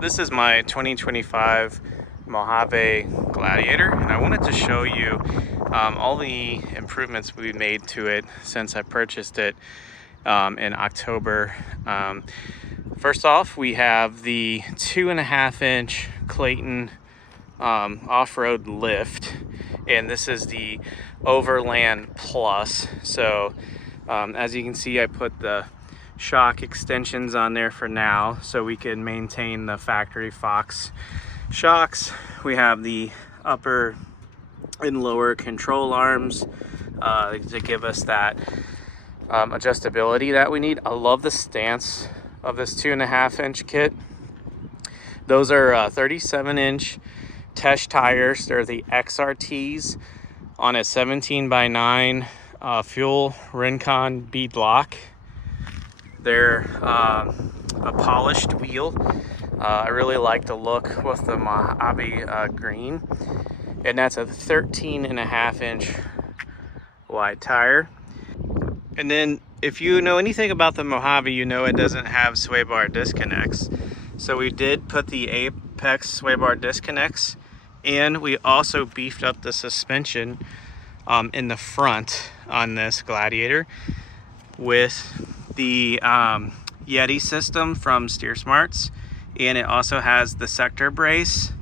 This is my 2025 Mojave Gladiator, and I wanted to show you all the improvements we made to it since I purchased it in October. First off, we have the 2.5-inch Clayton off-road lift, and this is the Overland Plus. So as you can see, I put the shock extensions on there for now so we can maintain the factory Fox shocks. We have the upper and lower control arms to give us that adjustability that we need. I love the stance of this 2.5-inch kit. Those are 37-inch Tesh tires. They're the XRTs on a 17x9 fuel Rincon bead lock. They're a polished wheel. I really like the look with the Mojave green, and that's a 13.5-inch wide tire. And then if you know anything about the Mojave, you know it doesn't have sway bar disconnects. So we did put the Apex sway bar disconnects, and we also beefed up the suspension in the front on this Gladiator with the Yeti system from Steer Smarts, and it also has the sector brace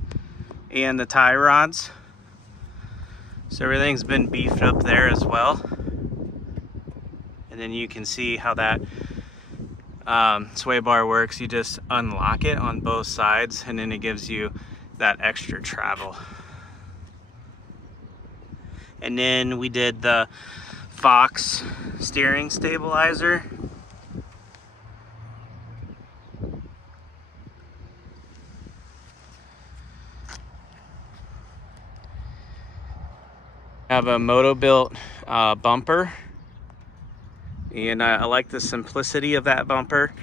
and the tie rods. So everything's been beefed up there as well. And then you can see how that sway bar works. You just unlock it on both sides, and then it gives you that extra travel. And then we did the Fox steering stabilizer. Have a moto-built bumper, and I like the simplicity of that bumper.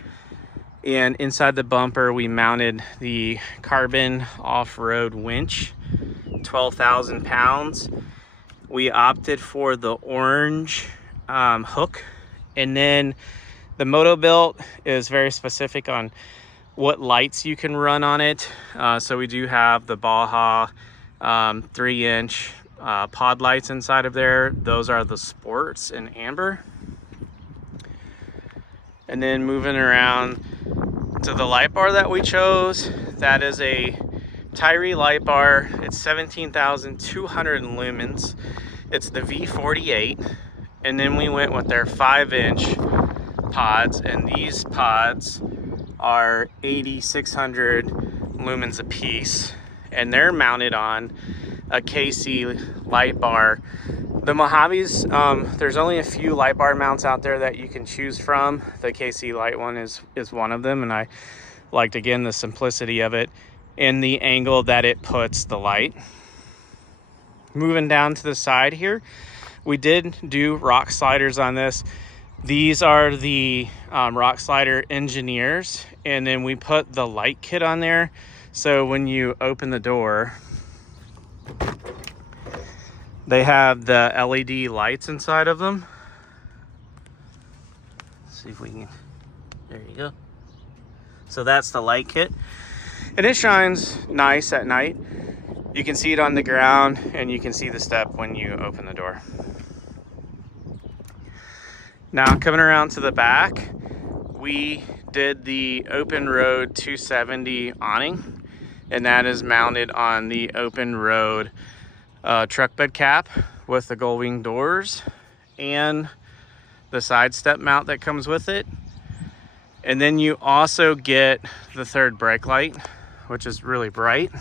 And inside the bumper we mounted the carbon off-road winch, 12,000 pounds. We opted for the orange hook, and then the moto-built is very specific on what lights you can run on it. So we do have the Baja 3-inch pod lights inside of there. Those are the sports in amber. And then moving around to the light bar that we chose, that is a Tyree light bar. It's 17,200 lumens. It's the V48, and then we went with their 5-inch pods, and these pods are 8,600 lumens a piece, and they're mounted on a KC light bar. The Mojaves, there's only a few light bar mounts out there that you can choose from. The KC light one is one of them, and I liked, again, the simplicity of it and the angle that it puts the light. Moving down to the side here, we did do rock sliders on this. These are the rock slider engineers, and then we put the light kit on there. So when you open the door, they have the LED lights inside of them. Let's see if we can, there you go. So that's the light kit, and it shines nice at night. You can see it on the ground, and you can see the step when you open the door. Now coming around to the back, we did the Open Road 270 awning, and that is mounted on the Open Road truck bed cap with the gull wing doors and the side step mount that comes with it. And then you also get the third brake light, which is really bright.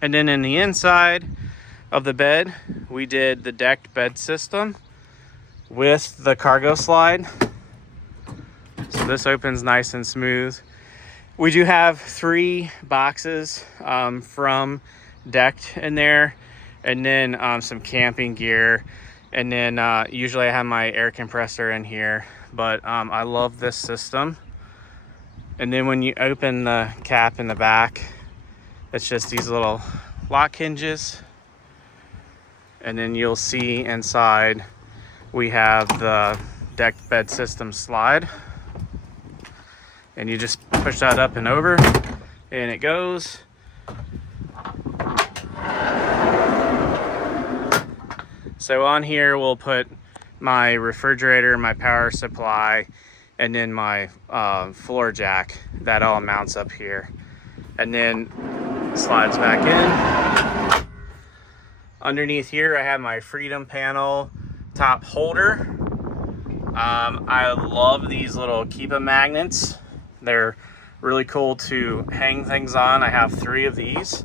And then in the inside of the bed, we did the decked bed system with the cargo slide. So this opens nice and smooth. We do have 3 boxes from decked in there, and then some camping gear, and then usually I have my air compressor in here. But I love this system. And then when you open the cap in the back, it's just these little lock hinges, and then you'll see inside we have the deck bed system slide. and you just push that up and over and it goes. So on here we'll put my refrigerator, my power supply, and then my floor jack. That all mounts up here and then slides back in. Underneath here I have my Freedom Panel top holder. I love these little Keepa magnets. They're really cool to hang things on. I have 3 of these,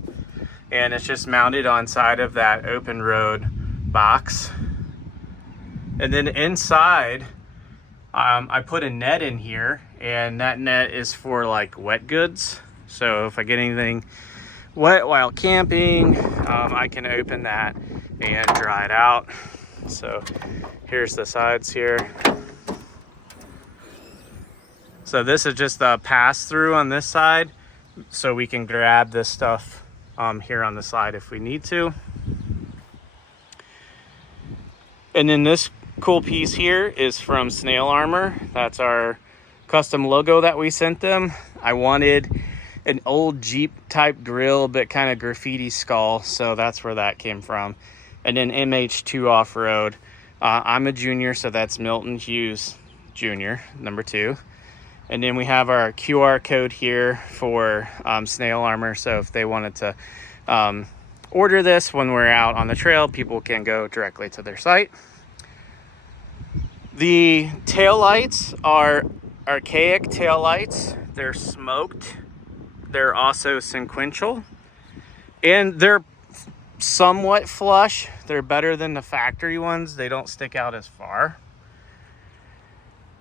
and it's just mounted on side of that open road box. And then inside, I put a net in here, and that net is for like wet goods. So if I get anything wet while camping, I can open that and dry it out. So here's the sides here. So this is just a pass through on this side, so we can grab this stuff here on the side if we need to. And then this cool piece here is from Snail Armor. That's our custom logo that we sent them. I wanted an old Jeep type grill, but kind of graffiti skull, so that's where that came from. And then MH2 Offroad. I'm a junior, so that's Milton Hughes Jr., number 2. And then we have our QR code here for Snail Armor, so if they wanted to order this when we're out on the trail, people can go directly to their site. The tail lights are archaic tail lights. They're smoked. They're also sequential, and they're somewhat flush. They're better than the factory ones. They don't stick out as far.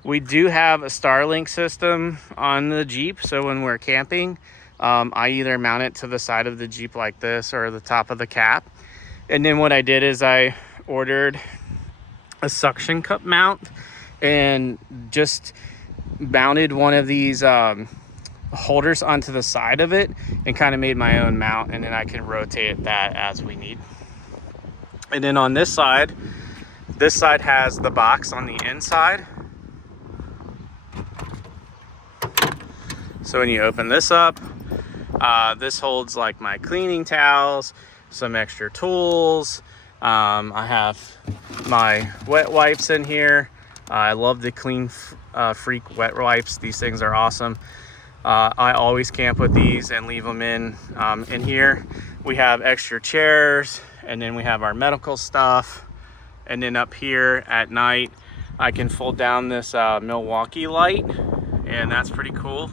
We do have a Starlink system on the Jeep, so when we're camping, I either mount it to the side of the Jeep like this or the top of the cap. And then what I did is I ordered a suction cup mount and just mounted one of these holders onto the side of it and kind of made my own mount, and then I can rotate that as we need. And then on this side has the box on the inside. So when you open this up, this holds like my cleaning towels, some extra tools. I have my wet wipes in here. I love the Clean Freak wet wipes. These things are awesome. I always camp with these and leave them in here. We have extra chairs, and then we have our medical stuff. And then up here at night, I can fold down this Milwaukee light, and that's pretty cool.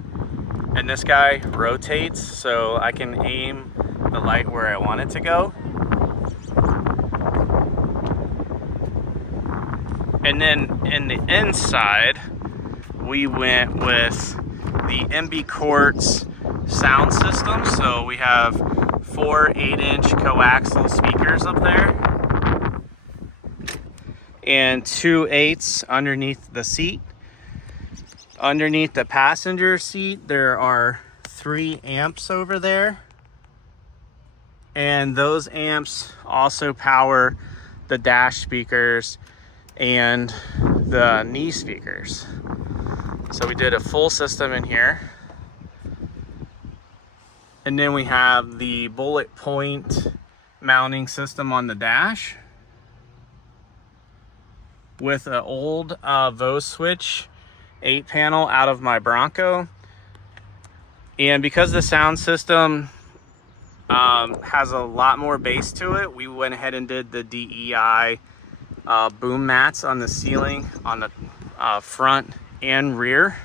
And this guy rotates, so I can aim the light where I want it to go. And then in the inside, we went with the MB Quartz sound system. So we have 4 8-inch coaxial speakers up there, and 2 8s underneath the seat. Underneath the passenger seat, there are 3 amps over there. And those amps also power the dash speakers and the knee speakers. So we did a full system in here. And then we have the bullet point mounting system on the dash with an old Vose switch 8-panel out of my Bronco. And because the sound system has a lot more bass to it, we went ahead and did the DEI boom mats on the ceiling on the front and rear.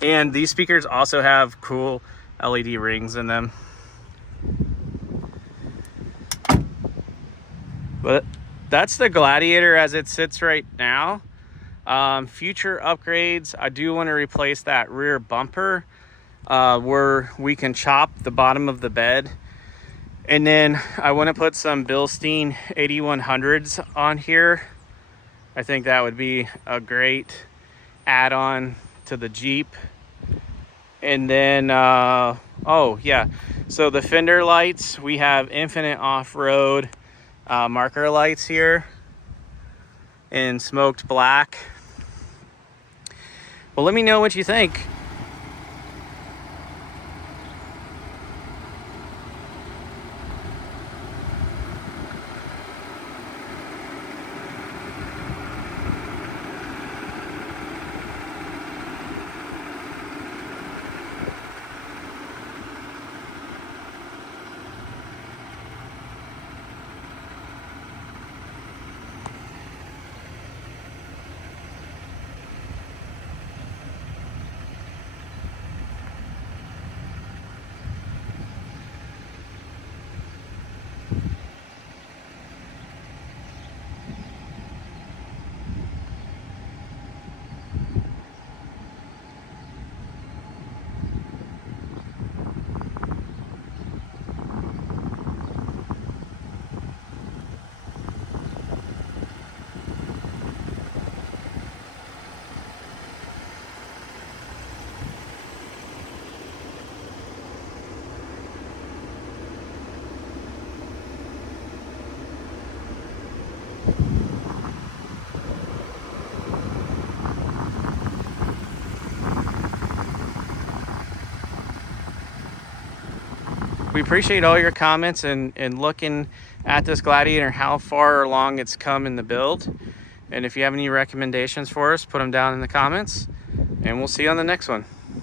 And these speakers also have cool LED rings in them. But that's the Gladiator as it sits right now. Future upgrades, I do want to replace that rear bumper where we can chop the bottom of the bed. And then I want to put some Bilstein 8100s on here. I think that would be a great add-on to the Jeep. And then, oh yeah, so the fender lights, we have Infinite Off-Road marker lights here. in smoked black. Well, let me know what you think. We appreciate all your comments and looking at this Gladiator, how far along it's come in the build. And if you have any recommendations for us, put them down in the comments, and we'll see you on the next one.